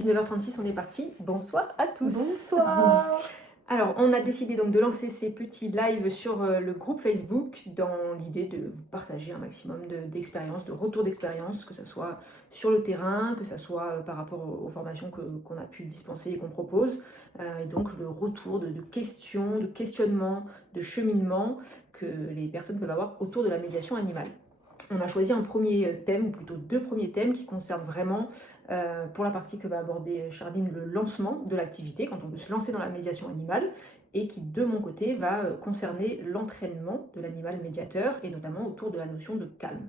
19h36, on est parti. Bonsoir à tous. Bonsoir. Alors, on a décidé donc de lancer ces petits lives sur le groupe Facebook dans l'idée de vous partager un maximum d'expériences, de retours d'expérience, que ce soit sur le terrain, que ce soit par rapport aux formations qu'on a pu dispenser et qu'on propose. Et donc, le retour de questions, de questionnements, de cheminements que les personnes peuvent avoir autour de la médiation animale. On a choisi un premier thème, ou plutôt deux premiers thèmes, qui concernent vraiment, pour la partie que va aborder Charline, le lancement de l'activité, quand on veut se lancer dans la médiation animale, et qui, de mon côté, va concerner l'entraînement de l'animal médiateur, et notamment autour de la notion de calme.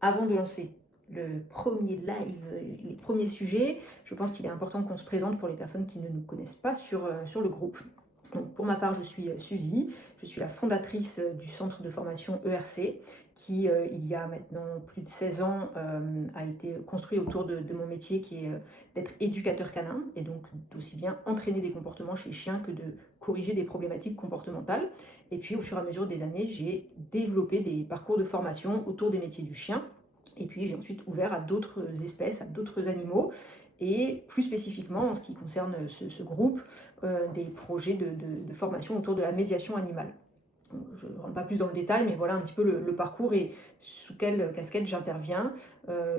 Avant de lancer le premier live, les premiers sujets, je pense qu'il est important qu'on se présente pour les personnes qui ne nous connaissent pas sur le groupe. Donc, pour ma part, je suis Suzy, je suis la fondatrice du centre de formation ERC, qui, il y a maintenant plus de 16 ans, a été construit autour de mon métier qui est d'être éducateur canin, et donc d'aussi bien entraîner des comportements chez les chiens que de corriger des problématiques comportementales. Et puis au fur et à mesure des années, j'ai développé des parcours de formation autour des métiers du chien, et puis j'ai ensuite ouvert à d'autres espèces, à d'autres animaux, et plus spécifiquement en ce qui concerne ce groupe, des projets de formation autour de la médiation animale. Je ne rentre pas plus dans le détail, mais voilà un petit peu le parcours et sous quelle casquette j'interviens.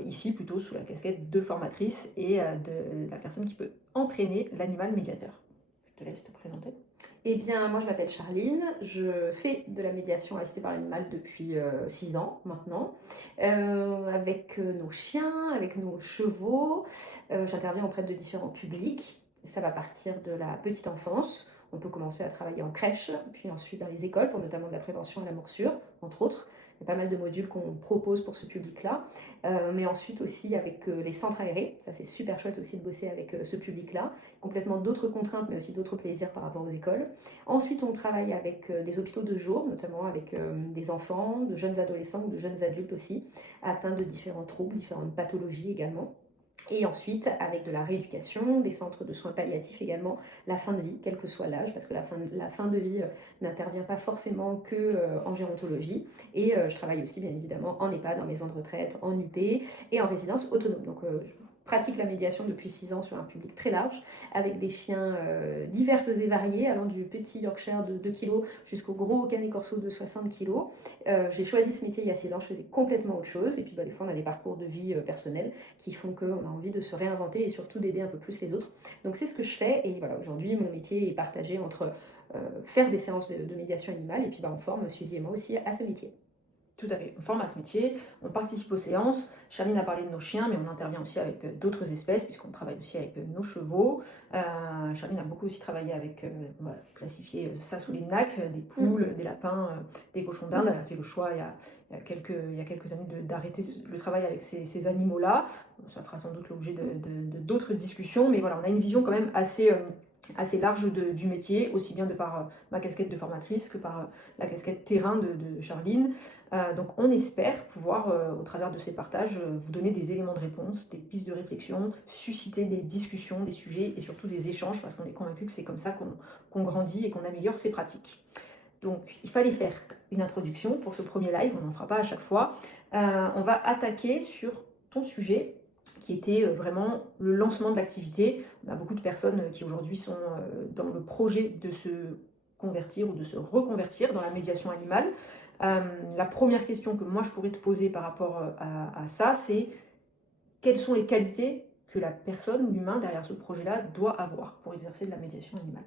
Ici, plutôt sous la casquette de formatrice et de la personne qui peut entraîner l'animal médiateur. Je te laisse te présenter. Eh bien, moi je m'appelle Charline, je fais de la médiation assistée par l'animal depuis 6 ans maintenant, avec nos chiens, avec nos chevaux. J'interviens auprès de différents publics. Ça va partir de la petite enfance. On peut commencer à travailler en crèche, puis ensuite dans les écoles pour notamment de la prévention à la morsure, entre autres. Il y a pas mal de modules qu'on propose pour ce public-là, mais ensuite aussi avec les centres aérés. Ça c'est super chouette aussi de bosser avec ce public-là. Complètement d'autres contraintes, mais aussi d'autres plaisirs par rapport aux écoles. Ensuite, on travaille avec des hôpitaux de jour, notamment avec des enfants, de jeunes adolescents ou de jeunes adultes aussi, atteints de différents troubles, différentes pathologies également. Et ensuite, avec de la rééducation, des centres de soins palliatifs également, la fin de vie, quel que soit l'âge, parce que la fin de vie n'intervient pas forcément que en gérontologie. Et je travaille aussi, bien évidemment, en EHPAD, en maison de retraite, en UP et en résidence autonome. Donc, je pratique la médiation depuis 6 ans sur un public très large, avec des chiens divers et variés, allant du petit Yorkshire de 2 kg jusqu'au gros Canet Corso de 60 kg. J'ai choisi ce métier il y a 6 ans, je faisais complètement autre chose. Et puis, des fois, on a des parcours de vie personnels qui font qu'on a envie de se réinventer et surtout d'aider un peu plus les autres. Donc c'est ce que je fais et voilà, aujourd'hui mon métier est partagé entre faire des séances de médiation animale et puis on forme Suzy et moi aussi à ce métier. Tout à fait, on forme à ce métier, on participe aux séances. Charline a parlé de nos chiens, mais on intervient aussi avec d'autres espèces, puisqu'on travaille aussi avec nos chevaux. Charline a beaucoup aussi travaillé avec, on va classifier ça sous les nacs, des poules, des lapins, des cochons d'Inde. Elle a fait le choix il y a quelques années d'arrêter le travail avec ces animaux-là. Ça fera sans doute l'objet d'autres discussions, mais voilà, on a une vision quand même assez large du métier, aussi bien de par ma casquette de formatrice que par la casquette terrain de Charline. Donc on espère pouvoir, au travers de ces partages, vous donner des éléments de réponse, des pistes de réflexion, susciter des discussions, des sujets et surtout des échanges, parce qu'on est convaincu que c'est comme ça qu'on grandit et qu'on améliore ses pratiques. Donc il fallait faire une introduction pour ce premier live, on n'en fera pas à chaque fois. On va attaquer sur ton sujet, qui était vraiment le lancement de l'activité. On a beaucoup de personnes qui aujourd'hui sont dans le projet de se convertir ou de se reconvertir dans la médiation animale. La première question que moi je pourrais te poser par rapport à ça, c'est quelles sont les qualités que la personne, l'humain derrière ce projet-là doit avoir pour exercer de la médiation animale?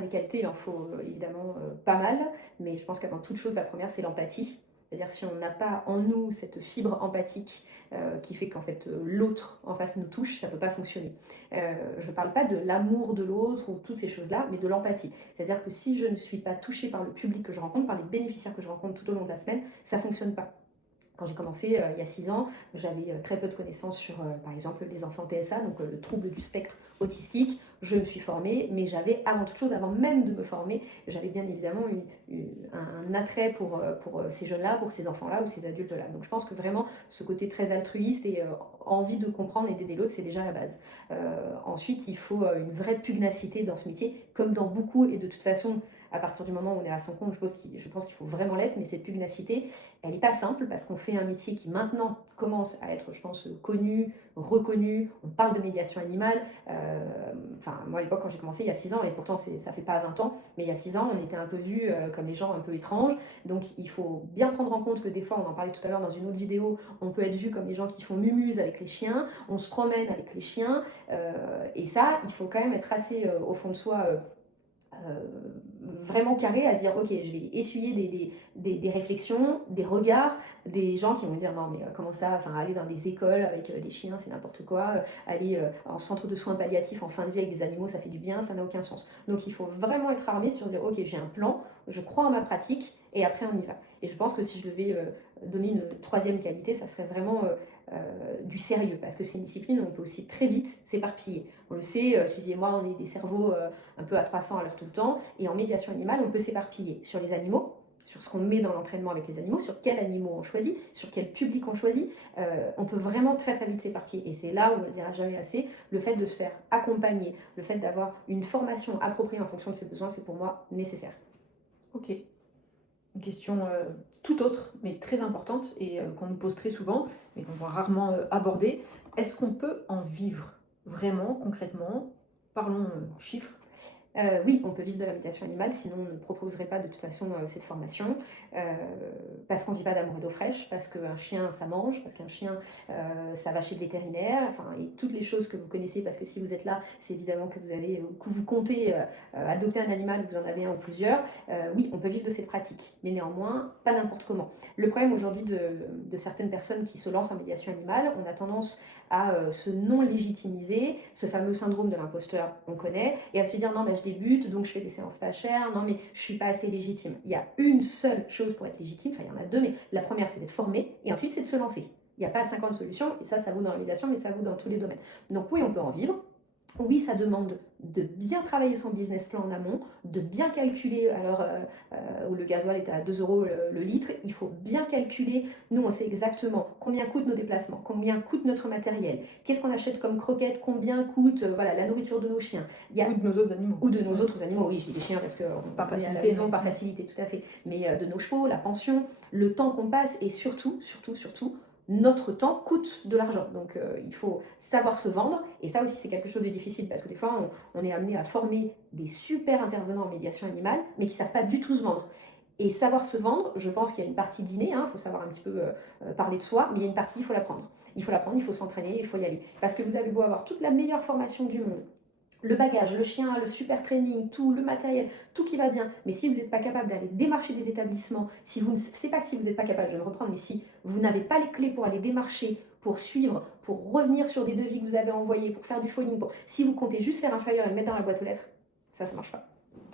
Les qualités, il en faut évidemment pas mal, mais je pense qu'avant toute chose, la première, c'est l'empathie. C'est-à-dire si on n'a pas en nous cette fibre empathique qui fait qu'en fait l'autre en face nous touche, ça ne peut pas fonctionner. Je ne parle pas de l'amour de l'autre ou toutes ces choses-là, mais de l'empathie. C'est-à-dire que si je ne suis pas touchée par le public que je rencontre, par les bénéficiaires que je rencontre tout au long de la semaine, ça ne fonctionne pas. Quand j'ai commencé il y a 6 ans, j'avais très peu de connaissances sur, par exemple, les enfants TSA, donc le trouble du spectre autistique. Je me suis formée, mais j'avais avant toute chose, avant même de me former, j'avais bien évidemment un attrait pour ces jeunes-là, pour ces enfants-là ou ces adultes-là. Donc je pense que vraiment ce côté très altruiste et envie de comprendre et d'aider l'autre, c'est déjà la base. Ensuite, il faut une vraie pugnacité dans ce métier, comme dans beaucoup, et de toute façon, à partir du moment où on est à son compte, je pense qu'il faut vraiment l'être, mais cette pugnacité, elle n'est pas simple parce qu'on fait un métier qui maintenant commence à être, je pense, connu, reconnu. On parle de médiation animale. Enfin, moi, à l'époque, quand j'ai commencé, il y a 6 ans, et pourtant, ça fait pas 20 ans, mais il y a 6 ans, on était un peu vus comme les gens un peu étranges. Donc, il faut bien prendre en compte que des fois, on en parlait tout à l'heure dans une autre vidéo, on peut être vu comme les gens qui font mumuse avec les chiens, on se promène avec les chiens, et ça, il faut quand même être assez au fond de soi. Vraiment carré à se dire ok, je vais essuyer des réflexions, des regards, des gens qui vont dire non mais comment ça, enfin aller dans des écoles avec des chiens c'est n'importe quoi, aller en centre de soins palliatifs en fin de vie avec des animaux ça fait du bien, ça n'a aucun sens. Donc il faut vraiment être armé sur dire ok, j'ai un plan, je crois en ma pratique et après on y va. Et je pense que si je devais donner une troisième qualité, ça serait vraiment du sérieux, parce que c'est une discipline où on peut aussi très vite s'éparpiller. On le sait, Suzy et moi, on est des cerveaux un peu à 300 à l'heure tout le temps, et en médiation animale, on peut s'éparpiller sur les animaux, sur ce qu'on met dans l'entraînement avec les animaux, sur quels animaux on choisit, sur quel public on choisit. On peut vraiment très très vite s'éparpiller, et c'est là où on ne le dira jamais assez, le fait de se faire accompagner, le fait d'avoir une formation appropriée en fonction de ses besoins, c'est pour moi nécessaire. Ok. Une question tout autre, mais très importante et qu'on nous pose très souvent, mais qu'on va rarement aborder. Est-ce qu'on peut en vivre vraiment, concrètement? Parlons chiffres. Oui, on peut vivre de la médiation animale, sinon on ne proposerait pas de toute façon cette formation, parce qu'on ne vit pas d'amour et d'eau fraîche, parce qu'un chien ça mange, parce qu'un chien ça va chez le vétérinaire, enfin, et toutes les choses que vous connaissez, parce que si vous êtes là, c'est évidemment que que vous comptez adopter un animal, vous en avez un ou plusieurs. Oui, on peut vivre de cette pratique, mais néanmoins, pas n'importe comment. Le problème aujourd'hui de certaines personnes qui se lancent en médiation animale, on a tendance à se non-légitimiser, ce fameux syndrome de l'imposteur, on connaît, et à se dire non mais je débute, donc je fais des séances pas chères, non mais je suis pas assez légitime. Il y a une seule chose pour être légitime, enfin il y en a deux, mais la première c'est d'être formé, et ensuite c'est de se lancer. Il n'y a pas 50 solutions, et ça vaut dans la médiation, mais ça vaut dans tous les domaines. Donc oui, on peut en vivre. Oui, ça demande de bien travailler son business plan en amont, de bien calculer, alors où le gasoil est à 2 euros le litre, il faut bien calculer, nous on sait exactement combien coûtent nos déplacements, combien coûte notre matériel, qu'est-ce qu'on achète comme croquettes, combien coûte voilà, la nourriture de nos chiens. Ou de nos autres animaux. Ou de nos autres animaux, oui je dis les chiens parce que par on est à la facilité, maison par facilité, tout à fait, mais de nos chevaux, la pension, le temps qu'on passe et surtout, notre temps coûte de l'argent. Donc il faut savoir se vendre. Et ça aussi, c'est quelque chose de difficile parce que des fois, on est amené à former des super intervenants en médiation animale, mais qui ne savent pas du tout se vendre. Et savoir se vendre, je pense qu'il y a une partie d'inné, il faut savoir un petit peu parler de soi, mais il y a une partie, il faut l'apprendre. Il faut l'apprendre, il faut s'entraîner, il faut y aller. Parce que vous avez beau avoir toute la meilleure formation du monde, le bagage, le chien, le super training, tout, le matériel, tout qui va bien. Mais si vous n'êtes pas capable d'aller démarcher des établissements, si vous ne c'est pas que si vous n'êtes pas capable, je vais me reprendre, mais si vous n'avez pas les clés pour aller démarcher, pour suivre, pour revenir sur des devis que vous avez envoyés, pour faire du phoning, si vous comptez juste faire un flyer et le mettre dans la boîte aux lettres, ça marche pas.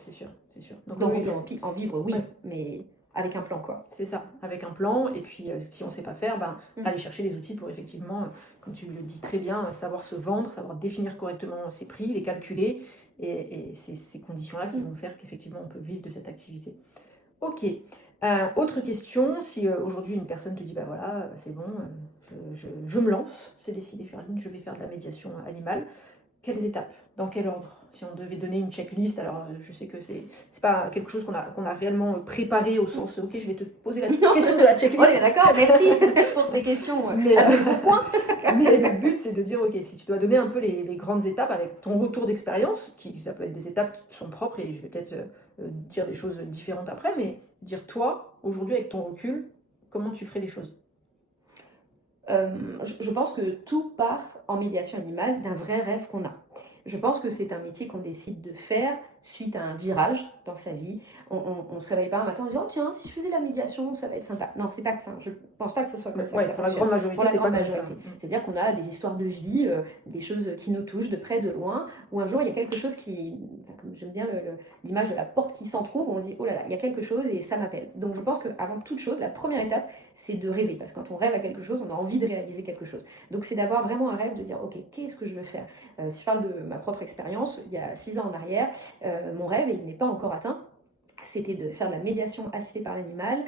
C'est sûr, c'est sûr. Donc oui, on peut en vivre, oui, ouais. Mais avec un plan quoi. C'est ça, avec un plan, et puis si on ne sait pas faire, aller chercher les outils pour effectivement, comme tu le dis très bien, savoir se vendre, savoir définir correctement ses prix, les calculer, et c'est ces conditions-là qui vont faire qu'effectivement on peut vivre de cette activité. Ok, autre question, si aujourd'hui une personne te dit bah voilà, c'est bon, je me lance, c'est décidé Charline, je vais faire de la médiation animale, quelles étapes? Dans quel ordre? Si on devait donner une checklist, alors je sais que c'est pas quelque chose qu'on a réellement préparé au sens ok, je vais te poser la question de la checklist. Ok, d'accord, merci pour ces questions. Mais, mais le but c'est de dire ok, si tu dois donner un peu les grandes étapes avec ton retour d'expérience, ça peut être des étapes qui sont propres et je vais peut-être dire des choses différentes après, mais dire toi, aujourd'hui avec ton recul, comment tu ferais les choses? Je pense que tout part en médiation animale d'un vrai rêve qu'on a. Je pense que c'est un métier qu'on décide de faire suite à un virage dans sa vie. On ne se réveille pas un matin en disant oh, tiens, si je faisais la médiation, ça va être sympa. Non, c'est pas, je ne pense pas que ce soit comme ça. Ouais, pour la grande majorité, c'est pas comme ça. C'est-à-dire qu'on a des histoires de vie, des choses qui nous touchent de près, de loin, où un jour il y a quelque chose qui, comme j'aime bien l'image de la porte qui s'entrouvre, on se dit oh là là, il y a quelque chose et ça m'appelle. Donc je pense qu'avant toute chose, la première étape, c'est de rêver. Parce que quand on rêve à quelque chose, on a envie de réaliser quelque chose. Donc c'est d'avoir vraiment un rêve, de dire ok, qu'est-ce que je veux faire? Si je parle de ma propre expérience, il y a 6 ans en arrière, mon rêve, et il n'est pas encore atteint, c'était de faire de la médiation assistée par l'animal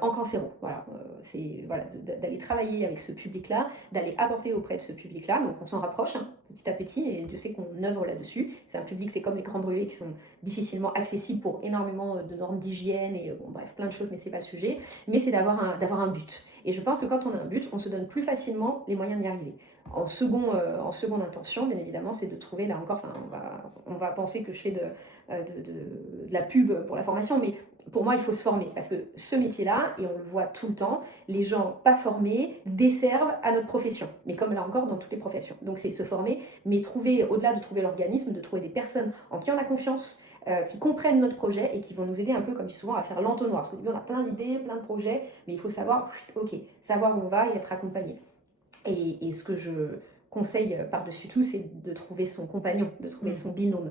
en cancéro. Voilà, c'est voilà, d'aller travailler avec ce public-là, d'aller apporter auprès de ce public-là. Donc on s'en rapproche hein, petit à petit et Dieu sait qu'on œuvre là-dessus. C'est un public, c'est comme les grands brûlés qui sont difficilement accessibles pour énormément de normes d'hygiène et bon, bref, plein de choses, mais c'est pas le sujet. Mais c'est d'avoir un but. Et je pense que quand on a un but, on se donne plus facilement les moyens d'y arriver. En seconde intention, bien évidemment, c'est de trouver, là encore, enfin, on va penser que je fais de la pub pour la formation, mais pour moi, il faut se former, parce que ce métier-là, et on le voit tout le temps, les gens pas formés desservent à notre profession, mais comme là encore, dans toutes les professions. Donc c'est se former, mais trouver, au-delà de trouver l'organisme, de trouver des personnes en qui on a confiance, qui comprennent notre projet et qui vont nous aider un peu, comme je dis souvent, à faire l'entonnoir. Parce qu'on a plein d'idées, plein de projets, mais il faut savoir, ok, savoir où on va et être accompagné. Et ce que je conseille par-dessus tout, c'est de trouver son compagnon, de trouver son binôme.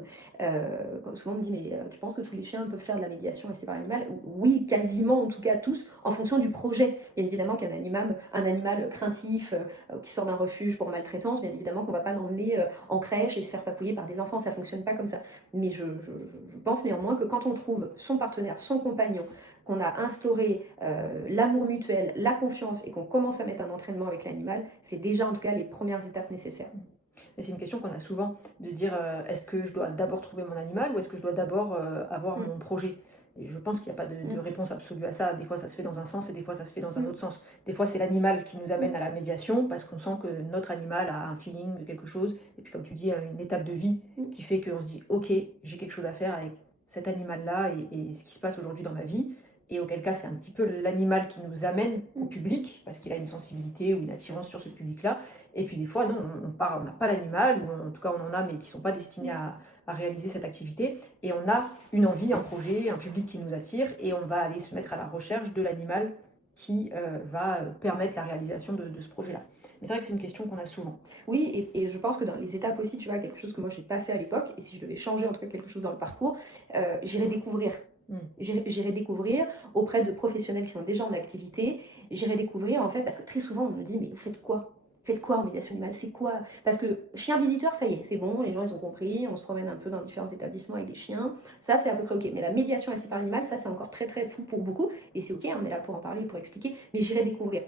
Souvent on me dit, mais tu penses que tous les chiens peuvent faire de la médiation assistée par l'animal? Oui, quasiment, en tout cas tous, en fonction du projet. Bien évidemment qu'un animal craintif qui sort d'un refuge pour maltraitance, bien évidemment qu'on ne va pas l'emmener en crèche et se faire papouiller par des enfants, ça ne fonctionne pas comme ça. Mais je pense néanmoins que quand on trouve son partenaire, son compagnon, qu'on a instauré l'amour mutuel, la confiance et qu'on commence à mettre un entraînement avec l'animal, c'est déjà en tout cas les premières étapes nécessaires. Et c'est une question qu'on a souvent, de dire est-ce que je dois d'abord trouver mon animal ou est-ce que je dois d'abord avoir mon projet? Et je pense qu'il n'y a pas de réponse absolue à ça. Des fois, ça se fait dans un sens et des fois, ça se fait dans un autre sens. Des fois, c'est l'animal qui nous amène à la médiation parce qu'on sent que notre animal a un feeling de quelque chose. Et puis, comme tu dis, une étape de vie qui fait qu'on se dit ok, j'ai quelque chose à faire avec cet animal-là et ce qui se passe aujourd'hui dans ma vie. Et auquel cas, c'est un petit peu l'animal qui nous amène au public parce qu'il a une sensibilité ou une attirance sur ce public-là. Et puis des fois, non, on n'a pas l'animal, ou en tout cas on en a, mais qui ne sont pas destinés à réaliser cette activité. Et on a une envie, un projet, un public qui nous attire, et on va aller se mettre à la recherche de l'animal qui va permettre la réalisation de ce projet-là. Mais c'est vrai que c'est une question qu'on a souvent. Oui, et je pense que dans les étapes aussi, tu vois, quelque chose que moi je n'ai pas fait à l'époque, et si je devais changer en tout cas quelque chose dans le parcours, j'irais découvrir. J'irai découvrir auprès de professionnels qui sont déjà en activité. J'irai découvrir en fait, parce que très souvent on me dit, mais vous faites quoi? Faites quoi en médiation animale? C'est quoi? Parce que chien visiteur, ça y est, c'est bon, les gens ils ont compris, on se promène un peu dans différents établissements avec des chiens, ça c'est à peu près ok. Mais la médiation assistée par l'animal, ça c'est encore très très fou pour beaucoup, et c'est ok, on est là pour en parler, pour expliquer, mais j'irai découvrir.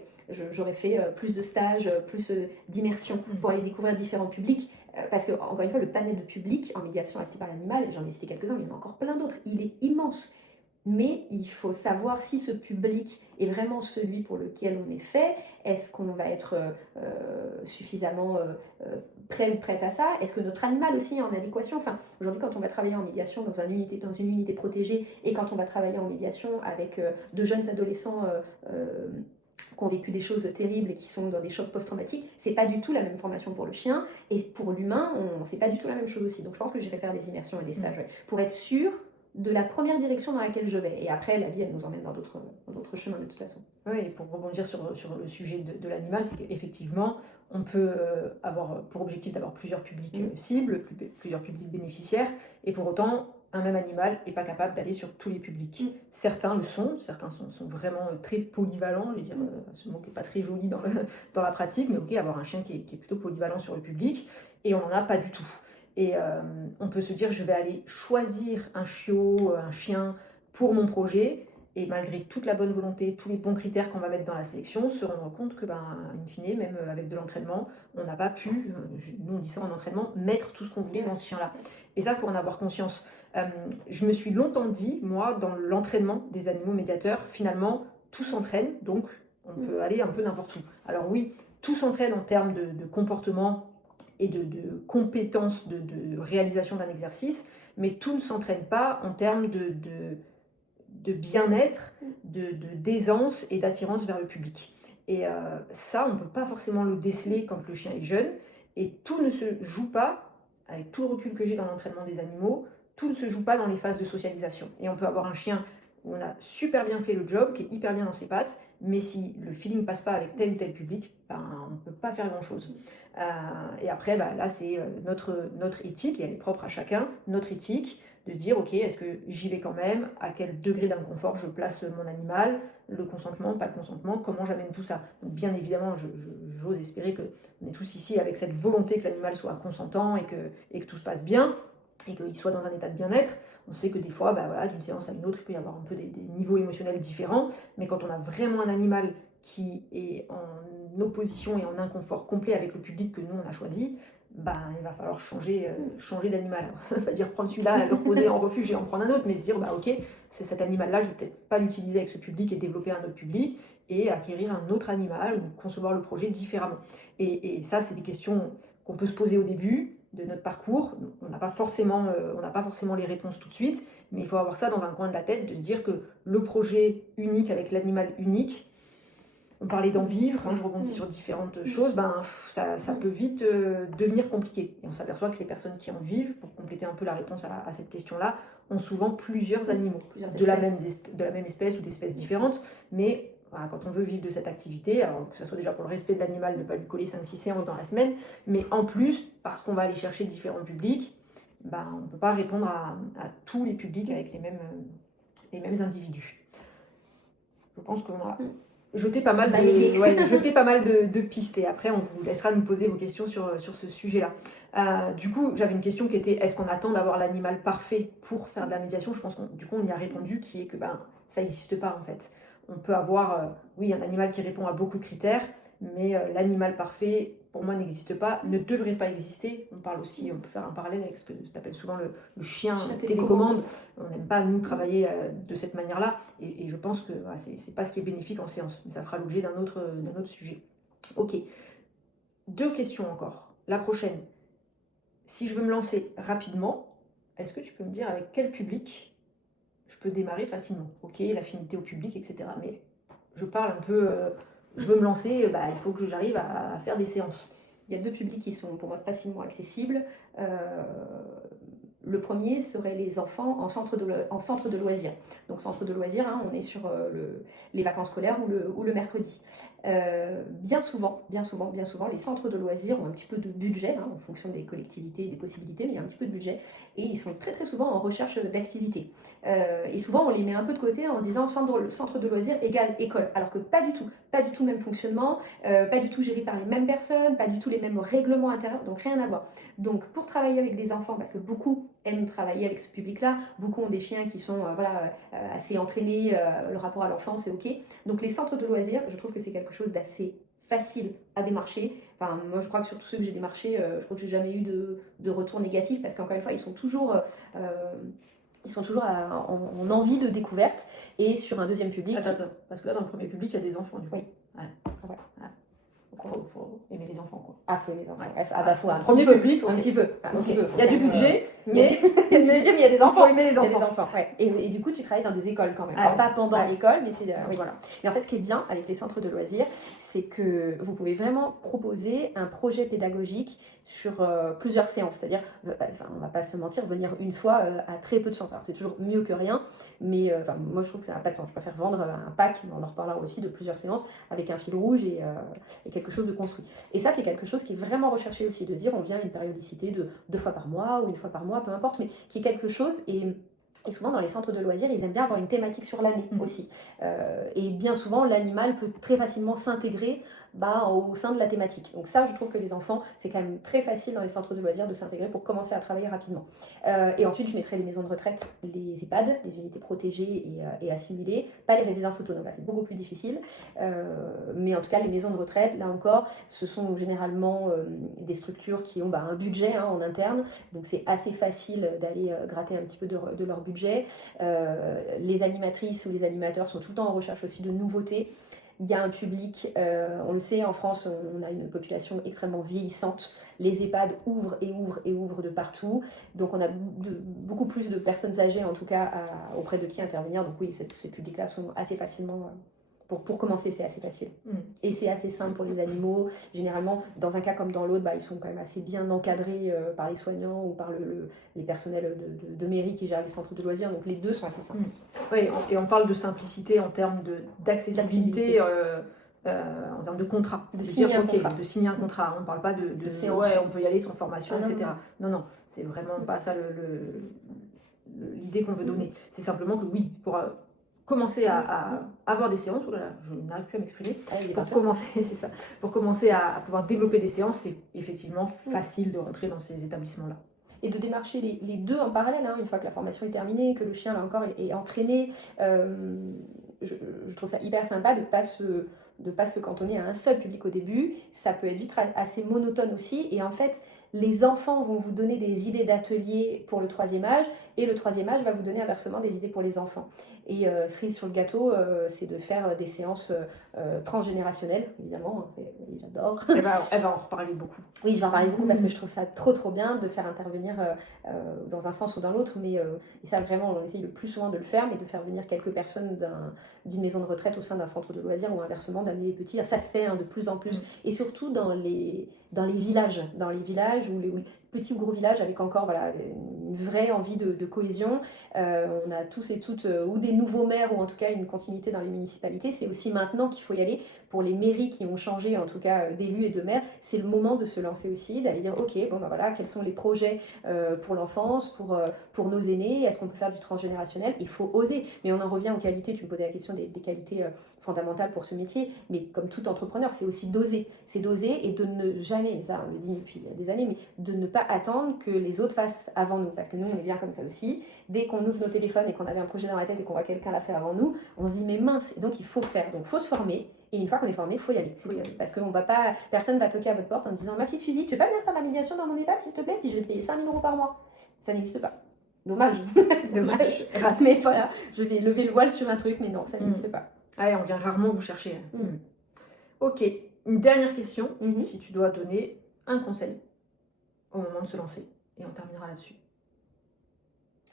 J'aurais fait plus de stages, plus d'immersion pour aller découvrir différents publics, parce que, encore une fois, le panel de public en médiation assistée par l'animal, j'en ai cité quelques-uns, mais il y en a encore plein d'autres, il est immense. Mais il faut savoir si ce public est vraiment celui pour lequel on est fait. Est-ce qu'on va être suffisamment prêt ou prête à ça? Est-ce que notre animal aussi est en adéquation? Enfin, aujourd'hui, quand on va travailler en médiation dans une unité protégée et quand on va travailler en médiation avec de jeunes adolescents qui ont vécu des choses terribles et qui sont dans des chocs post-traumatiques, c'est pas du tout la même formation pour le chien, et pour l'humain, c'est pas du tout la même chose aussi. Donc je pense que j'irai faire des immersions et des stages pour être sûre de la première direction dans laquelle je vais. Et après, la vie, elle nous emmène dans d'autres chemins de toute façon. Oui, et pour rebondir sur le sujet de l'animal, c'est qu'effectivement, on peut avoir pour objectif d'avoir plusieurs publics cibles, plusieurs publics bénéficiaires, et pour autant, un même animal n'est pas capable d'aller sur tous les publics. Certains le sont, certains sont vraiment très polyvalents, je veux dire, ce mot qui n'est pas très joli dans la pratique, mais ok, avoir un chien qui est plutôt polyvalent sur le public, et on n'en a pas du tout. Et on peut se dire, je vais aller choisir un chiot, un chien pour mon projet, et malgré toute la bonne volonté, tous les bons critères qu'on va mettre dans la sélection, se rendre compte que, in fine, même avec de l'entraînement, on n'a pas pu, nous on dit ça en entraînement, mettre tout ce qu'on voulait dans ce chien-là. Et ça, il faut en avoir conscience. Je me suis longtemps dit, moi, dans l'entraînement des animaux médiateurs, finalement, tout s'entraîne, donc on peut aller un peu n'importe où. Alors oui, tout s'entraîne en termes de comportement et de compétences de réalisation d'un exercice, mais tout ne s'entraîne pas en termes de bien-être, d'aisance et d'attirance vers le public. Et ça, on ne peut pas forcément le déceler quand le chien est jeune, et tout ne se joue pas, avec tout le recul que j'ai dans l'entraînement des animaux, tout ne se joue pas dans les phases de socialisation. Et on peut avoir un chien où on a super bien fait le job, qui est hyper bien dans ses pattes, mais si le feeling ne passe pas avec tel ou tel public, on ne peut pas faire grand-chose. Et après, là, c'est notre éthique, et elle est propre à chacun, notre éthique, de dire, ok, est-ce que j'y vais quand même, à quel degré d'inconfort je place mon animal, le consentement, pas le consentement, comment j'amène tout ça. Donc bien évidemment, j'ose espérer qu'on est tous ici avec cette volonté que l'animal soit consentant et que tout se passe bien. et qu'il soit dans un état de bien-être. On sait que des fois, voilà, d'une séance à une autre, il peut y avoir un peu des niveaux émotionnels différents, mais quand on a vraiment un animal qui est en opposition et en inconfort complet avec le public que nous on a choisi, il va falloir changer d'animal. On va pas dire prendre celui-là, le reposer en refuge et en prendre un autre, mais se dire ok, cet animal-là, je vais peut-être pas l'utiliser avec ce public et développer un autre public et acquérir un autre animal ou concevoir le projet différemment. Et ça, c'est des questions qu'on peut se poser au début de notre parcours. On n'a pas forcément les réponses tout de suite, mais il faut avoir ça dans un coin de la tête, de se dire que le projet unique avec l'animal unique, on parlait d'en vivre, je rebondis sur différentes choses, ça peut vite devenir compliqué. Et on s'aperçoit que les personnes qui en vivent, pour compléter un peu la réponse à cette question-là, ont souvent plusieurs animaux, de la même espèce ou d'espèces différentes, mais voilà, quand on veut vivre de cette activité, alors que ce soit déjà pour le respect de l'animal, ne pas lui coller 5-6 séances dans la semaine, mais en plus, parce qu'on va aller chercher différents publics, on ne peut pas répondre à tous les publics avec les mêmes individus. Je pense qu'on a jeté pas mal de pistes, et après on vous laissera nous poser vos questions sur ce sujet-là. Du coup, j'avais une question qui était, est-ce qu'on attend d'avoir l'animal parfait pour faire de la médiation? Je pense qu'on y a répondu, qui est que ça n'existe pas en fait. On peut avoir, oui, un animal qui répond à beaucoup de critères, mais l'animal parfait, pour moi, n'existe pas, ne devrait pas exister. On peut faire un parallèle avec ce que tu appelles souvent le chien télécommande. On n'aime pas, nous, travailler de cette manière-là, et je pense que voilà, c'est pas ce qui est bénéfique en séance, mais ça fera l'objet d'un autre sujet. Ok, 2 questions encore. La prochaine, si je veux me lancer rapidement, est-ce que tu peux me dire avec quel public je peux démarrer facilement? Ok, l'affinité au public, etc. Mais je parle un peu, je veux me lancer, il faut que j'arrive à faire des séances. Il y a 2 publics qui sont pour moi facilement accessibles. Le premier serait les enfants en centre de loisirs. Donc centre de loisirs, on est sur les vacances scolaires ou le mercredi. Bien souvent, les centres de loisirs ont un petit peu de budget, en fonction des collectivités et des possibilités, mais il y a un petit peu de budget, et ils sont très très souvent en recherche d'activités. Et souvent on les met un peu de côté en se disant centre de loisirs égale école, alors que pas du tout le même fonctionnement, pas du tout géré par les mêmes personnes, pas du tout les mêmes règlements intérieurs, donc rien à voir. Donc pour travailler avec des enfants, parce que beaucoup aiment travailler avec ce public-là, beaucoup ont des chiens qui sont assez entraînés, le rapport à l'enfance est ok. Donc les centres de loisirs, je trouve que c'est quelque chose d'assez facile à démarcher. Enfin, moi je crois que sur tous ceux que j'ai démarchés, je crois que j'ai jamais eu de retour négatif, parce qu'encore une fois, ils sont toujours en envie de découverte. Et sur un deuxième public... Attends, parce que là dans le premier public, il y a des enfants du coup. Oui. Ouais. Faut aimer les enfants, quoi. Ah, faut aimer les enfants. Ouais. Faut un premier petit public, un petit peu. Il y a du budget, mais il y a du budget, mais il y a des enfants. Il faut aimer les enfants. Ouais. Et du coup, tu travailles dans des écoles quand même. Ah, alors, pas pendant l'école, mais c'est oui. voilà. Mais en fait, ce qui est bien avec les centres de loisirs, c'est que vous pouvez vraiment proposer un projet pédagogique sur plusieurs séances. C'est-à-dire, on va pas se mentir, venir une fois à très peu de chance. Alors, c'est toujours mieux que rien, mais moi, je trouve que ça n'a pas de sens. Je préfère vendre un pack, on en reparlera aussi, de plusieurs séances avec un fil rouge et quelque chose de construit. Et ça, c'est quelque chose qui est vraiment recherché aussi, de dire on vient à une périodicité de 2 fois par mois ou 1 fois par mois, peu importe, mais qui est quelque chose. Et souvent dans les centres de loisirs, ils aiment bien avoir une thématique sur l'année aussi. Et bien souvent, l'animal peut très facilement s'intégrer au sein de la thématique. Donc ça, je trouve que les enfants, c'est quand même très facile dans les centres de loisirs de s'intégrer pour commencer à travailler rapidement. Et ensuite, je mettrai les maisons de retraite, les EHPAD, les unités protégées et assimilées, pas les résidences autonomes, là c'est beaucoup plus difficile. Mais en tout cas, les maisons de retraite, là encore, ce sont généralement des structures qui ont un budget en interne, donc c'est assez facile d'aller gratter un petit peu de leur budget. Les animatrices ou les animateurs sont tout le temps en recherche aussi de nouveautés. Il y a un public, on le sait, en France, on a une population extrêmement vieillissante. Les EHPAD ouvrent de partout. Donc on a beaucoup plus de personnes âgées, en tout cas, auprès de qui intervenir. Donc oui, ces publics-là sont assez facilement... Pour commencer, c'est assez facile. Et c'est assez simple pour les animaux. Généralement, dans un cas comme dans l'autre, ils sont quand même assez bien encadrés par les soignants ou par les personnels de mairie qui gèrent les centres de loisirs. Donc les deux sont assez simples. Oui, et on parle de simplicité en termes d'accessibilité, en termes de contrat. De signer un contrat. On ne parle pas de séance. On peut y aller sans formation, etc. Non, c'est vraiment pas ça l'idée qu'on veut donner. C'est simplement que oui, pour commencer à avoir des séances, je n'arrive plus à m'exprimer, pour commencer à pouvoir développer des séances, c'est effectivement facile de rentrer dans ces établissements-là. et de démarcher les deux en parallèle, hein, une fois que la formation est terminée, que le chien là encore est entraîné. Je trouve ça hyper sympa de pas se cantonner à un seul public au début. Ça peut être vite assez monotone aussi. Et en fait, les enfants vont vous donner des idées d'ateliers pour le troisième âge et le troisième âge va vous donner inversement des idées pour les enfants. Et cerise sur le gâteau, c'est de faire des séances transgénérationnelles, évidemment. J'adore. Elle va en reparler beaucoup. Oui, je vais en parler beaucoup parce que je trouve ça trop bien de faire intervenir dans un sens ou dans l'autre. Mais et ça, vraiment, on essaye le plus souvent de le faire, mais de faire venir quelques personnes d'une maison de retraite au sein d'un centre de loisirs ou inversement d'amener les petits. Ça se fait de plus en plus. Et surtout dans les villages. Dans les villages, petits ou gros villages, avec encore une vraie envie de cohésion. On a tous et toutes ou des nouveaux maires ou en tout cas une continuité dans les municipalités. C'est aussi maintenant qu'il faut y aller. Pour les mairies qui ont changé, en tout cas d'élus et de maires, c'est le moment de se lancer aussi, d'aller dire ok, bon ben voilà, quels sont les projets pour l'enfance, pour nos aînés, est-ce qu'on peut faire du transgénérationnel? Il faut oser. Mais on en revient aux qualités, tu me posais la question des qualités fondamentales pour ce métier, mais comme tout entrepreneur, c'est aussi d'oser. C'est d'oser et de ne jamais, ça on le dit depuis des années, mais de ne pas attendre que les autres fassent avant nous, parce que nous on est bien comme ça aussi. Dès qu'on ouvre nos téléphones et qu'on avait un projet dans la tête et qu'on voit quelqu'un l'a fait avant nous, on se dit mais mince, donc il faut faire, donc il faut se former. Et une fois qu'on est formé, il faut y aller. Parce que personne ne va toquer à votre porte en disant ma petite Suzy, tu veux pas venir faire la médiation dans mon EHPAD s'il te plaît, puis je vais te payer 5 000 € par mois. Ça n'existe pas. Dommage. Dommage. Mais voilà, je vais lever le voile sur un truc, mais non, ça n'existe pas. Ah, on vient rarement vous chercher. Ok, une dernière question. Si tu dois donner un conseil au moment de se lancer, et on terminera là-dessus.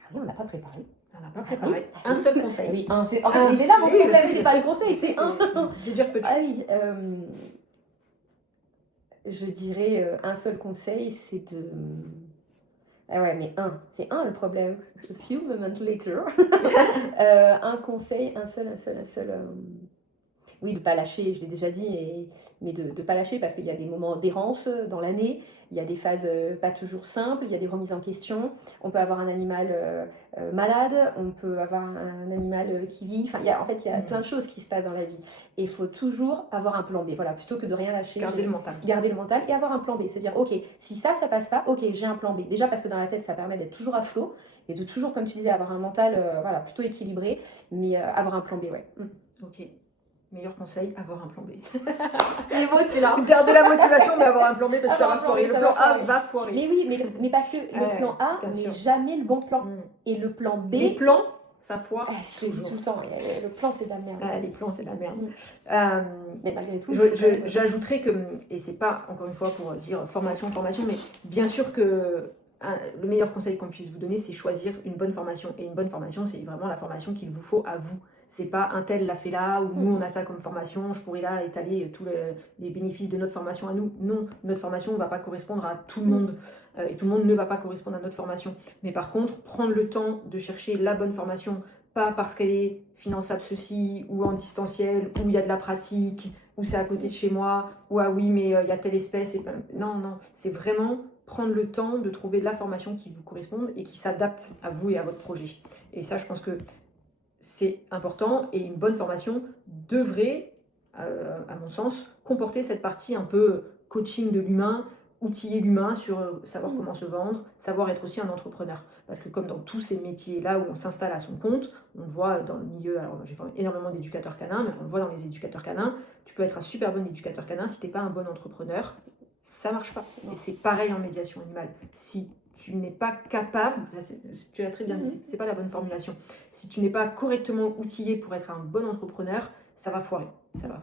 Ah oui, on n'a pas préparé. On n'a pas préparé. Un seul conseil. Oui, il est là mon problème, c'est pas le conseil, c'est un. Je veux dire petit. Ah oui, je dirais un seul conseil, c'est de... Ah ouais, mais c'est un le problème. A few moments later. Un conseil, un seul. Oui, de ne pas lâcher, je l'ai déjà dit, mais de ne pas lâcher parce qu'il y a des moments d'errance dans l'année, il y a des phases pas toujours simples, il y a des remises en question, on peut avoir un animal malade, on peut avoir un animal qui vit, enfin, il y a plein de choses qui se passent dans la vie. Et il faut toujours avoir un plan B, voilà, plutôt que de rien lâcher. Garder le mental. Garder le mental et avoir un plan B, se dire, ok, si ça passe pas, ok, j'ai un plan B. Déjà parce que dans la tête, ça permet d'être toujours à flot et de toujours, comme tu disais, avoir un mental plutôt équilibré, mais avoir un plan B, ouais. Ok. Meilleur conseil, avoir un plan B. Il est beau celui-là. Garder la motivation, mais avoir un plan B parce que ça va foirer. Le plan A va foirer. Mais oui, mais parce que le plan A n'est jamais le bon plan. Et le plan B... Les plans, ça foire. Je le dis tout le temps, le plan c'est de la merde. Les plans c'est de la merde. Mais malgré tout... J'ajouterais que, et c'est pas encore une fois pour dire formation, mais bien sûr que le meilleur conseil qu'on puisse vous donner, c'est choisir une bonne formation. Et une bonne formation, c'est vraiment la formation qu'il vous faut à vous. C'est pas un tel l'a fait là, ou nous on a ça comme formation, je pourrais là étaler tous les bénéfices de notre formation à nous. Non, notre formation ne va pas correspondre à tout le monde, et tout le monde ne va pas correspondre à notre formation. Mais par contre, prendre le temps de chercher la bonne formation, pas parce qu'elle est finançable ceci, ou en distanciel, ou il y a de la pratique, ou c'est à côté de chez moi, ou ah oui mais il y a telle espèce, et non, c'est vraiment prendre le temps de trouver la formation qui vous corresponde et qui s'adapte à vous et à votre projet. Et ça, je pense que c'est important, et une bonne formation devrait, à mon sens, comporter cette partie un peu coaching de l'humain, outiller l'humain sur savoir comment se vendre, savoir être aussi un entrepreneur. Parce que comme dans tous ces métiers-là où on s'installe à son compte, on le voit dans le milieu, alors j'ai formé énormément d'éducateurs canins, mais on le voit dans les éducateurs canins, tu peux être un super bon éducateur canin, si tu n'es pas un bon entrepreneur, ça marche pas. Et c'est pareil en médiation animale. Si tu n'es pas capable, tu l'as très bien dit, c'est pas la bonne formulation. Si tu n'es pas correctement outillé pour être un bon entrepreneur, ça va foirer.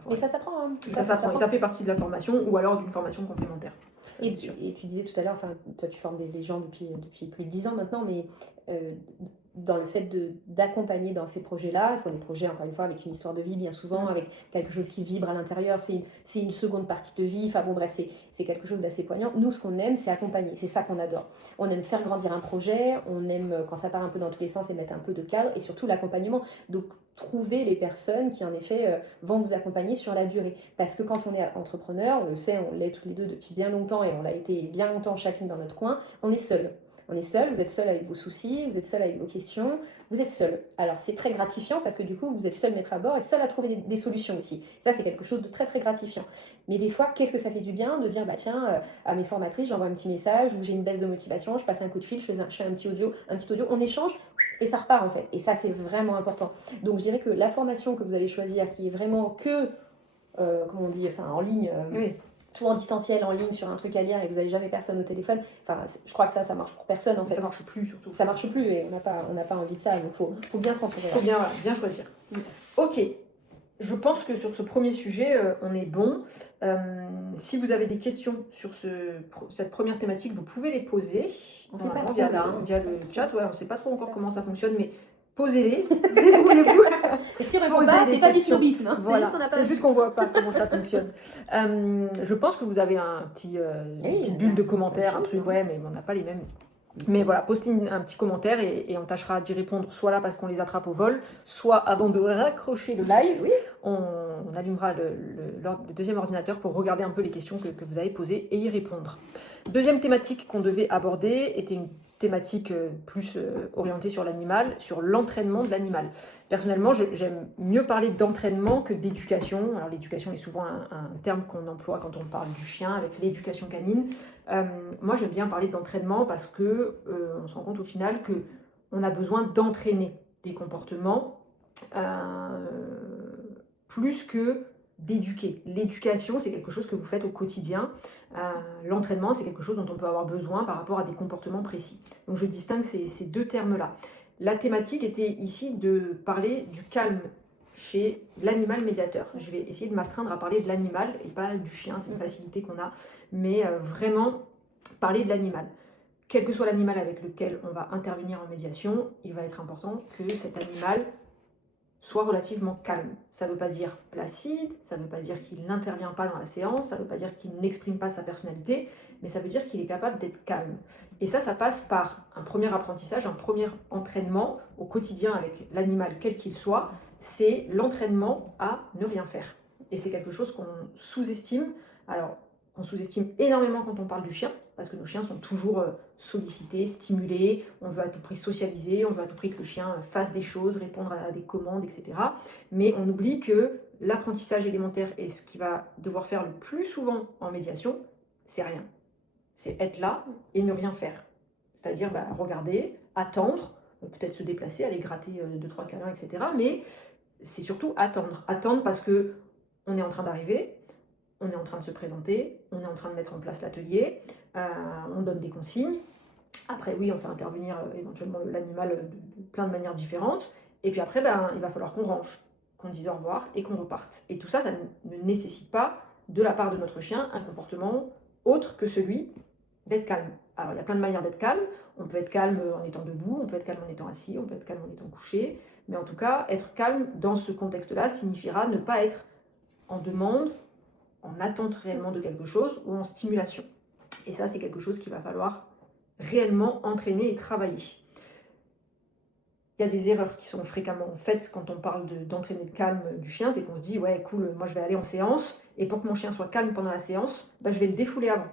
Et ça s'apprend. Hein. Ça s'apprend. Et ça fait partie de la formation ou alors d'une formation complémentaire. Et tu disais tout à l'heure, toi tu formes des gens depuis plus de 10 ans maintenant, mais dans le fait d'accompagner dans ces projets-là, ce sont des projets encore une fois avec une histoire de vie bien souvent, avec quelque chose qui vibre à l'intérieur, c'est une seconde partie de vie, enfin bon bref, c'est quelque chose d'assez poignant. Nous ce qu'on aime c'est accompagner, c'est ça qu'on adore. On aime faire grandir un projet, on aime quand ça part un peu dans tous les sens et mettre un peu de cadre, et surtout l'accompagnement. Donc trouver les personnes qui en effet vont vous accompagner sur la durée. Parce que quand on est entrepreneur, on le sait, on l'est tous les deux depuis bien longtemps et on l'a été bien longtemps chacune dans notre coin, on est seul. On est seul, vous êtes seul avec vos soucis, vous êtes seul avec vos questions, vous êtes seul. Alors c'est très gratifiant parce que du coup vous êtes seul maître à bord et seul à trouver des solutions aussi. Ça c'est quelque chose de très très gratifiant. Mais des fois, qu'est-ce que ça fait du bien de dire bah tiens, à mes formatrices, j'envoie un petit message ou j'ai une baisse de motivation, je passe un coup de fil, je fais un petit audio, on échange et ça repart en fait. Et ça c'est vraiment important. Donc je dirais que la formation que vous allez choisir, qui est vraiment que, comment on dit, enfin en ligne. Oui. Tout en distanciel, en ligne, sur un truc à lire et vous n'avez jamais personne au téléphone. Enfin, je crois que ça marche pour personne en fait. Ça marche plus surtout. Ça marche plus et on n'a pas envie de ça. Donc faut bien s'entourer. Faut bien choisir. Ok. Je pense que sur ce premier sujet, on est bon. Si vous avez des questions sur cette première thématique, vous pouvez les poser On sait pas trop via là. le chat. Ouais, on ne sait pas trop encore comment ça fonctionne, mais posez-les, débrouillez-vous. Et si on répond Posez pas, des c'est pas du questions. snobisme. Hein. Voilà. C'est juste qu'on n'a pas. C'est juste qu'on ne voit pas comment ça fonctionne. Je pense que vous avez une petite bulle de commentaires, un truc, ouais, mais on n'a pas les mêmes. Mais voilà, postez un petit commentaire et on tâchera d'y répondre soit là parce qu'on les attrape au vol, soit avant de raccrocher le live, Oui. on allumera le deuxième ordinateur pour regarder un peu les questions que vous avez posées et y répondre. Deuxième thématique qu'on devait aborder était une thématique plus orientée sur l'animal, sur l'entraînement de l'animal. Personnellement, j'aime mieux parler d'entraînement que d'éducation. Alors l'éducation est souvent un terme qu'on emploie quand on parle du chien avec l'éducation canine. Moi, j'aime bien parler d'entraînement parce que on se rend compte au final que on a besoin d'entraîner des comportements plus que d'éduquer. L'éducation, c'est quelque chose que vous faites au quotidien. L'entraînement, c'est quelque chose dont on peut avoir besoin par rapport à des comportements précis. Donc, je distingue ces deux termes-là. La thématique était ici de parler du calme chez l'animal médiateur. Je vais essayer de m'astreindre à parler de l'animal et pas du chien, c'est une facilité qu'on a, mais vraiment parler de l'animal. Quel que soit l'animal avec lequel on va intervenir en médiation, il va être important que cet animal soit relativement calme. Ça ne veut pas dire placide, ça ne veut pas dire qu'il n'intervient pas dans la séance, ça ne veut pas dire qu'il n'exprime pas sa personnalité, mais ça veut dire qu'il est capable d'être calme. Et ça passe par un premier apprentissage, un premier entraînement au quotidien avec l'animal quel qu'il soit, c'est l'entraînement à ne rien faire. Et c'est quelque chose qu'on sous-estime. Alors, on sous-estime énormément quand on parle du chien, parce que nos chiens sont toujours sollicités, stimulés, on veut à tout prix socialiser, on veut à tout prix que le chien fasse des choses, répondre à des commandes, etc. Mais on oublie que l'apprentissage élémentaire et ce qu'il va devoir faire le plus souvent en médiation, c'est rien. C'est être là et ne rien faire. C'est-à-dire regarder, attendre, peut-être se déplacer, aller gratter 2-3 câlins, etc. Mais c'est surtout attendre. Attendre parce que on est en train d'arriver, on est en train de se présenter, on est en train de mettre en place l'atelier, on donne des consignes. Après, oui, on fait intervenir éventuellement l'animal de plein de manières différentes. Et puis après, il va falloir qu'on range, qu'on dise au revoir et qu'on reparte. Et tout ça, ça ne nécessite pas, de la part de notre chien, un comportement autre que celui d'être calme. Alors, il y a plein de manières d'être calme. On peut être calme en étant debout, on peut être calme en étant assis, on peut être calme en étant couché. Mais en tout cas, être calme dans ce contexte-là signifiera ne pas être en demande, en attente réellement de quelque chose ou en stimulation. Et ça, c'est quelque chose qu'il va falloir réellement entraîner et travailler. Il y a des erreurs qui sont fréquemment faites quand on parle d'entraîner le calme du chien, c'est qu'on se dit, ouais, cool, moi je vais aller en séance, et pour que mon chien soit calme pendant la séance, je vais le défouler avant.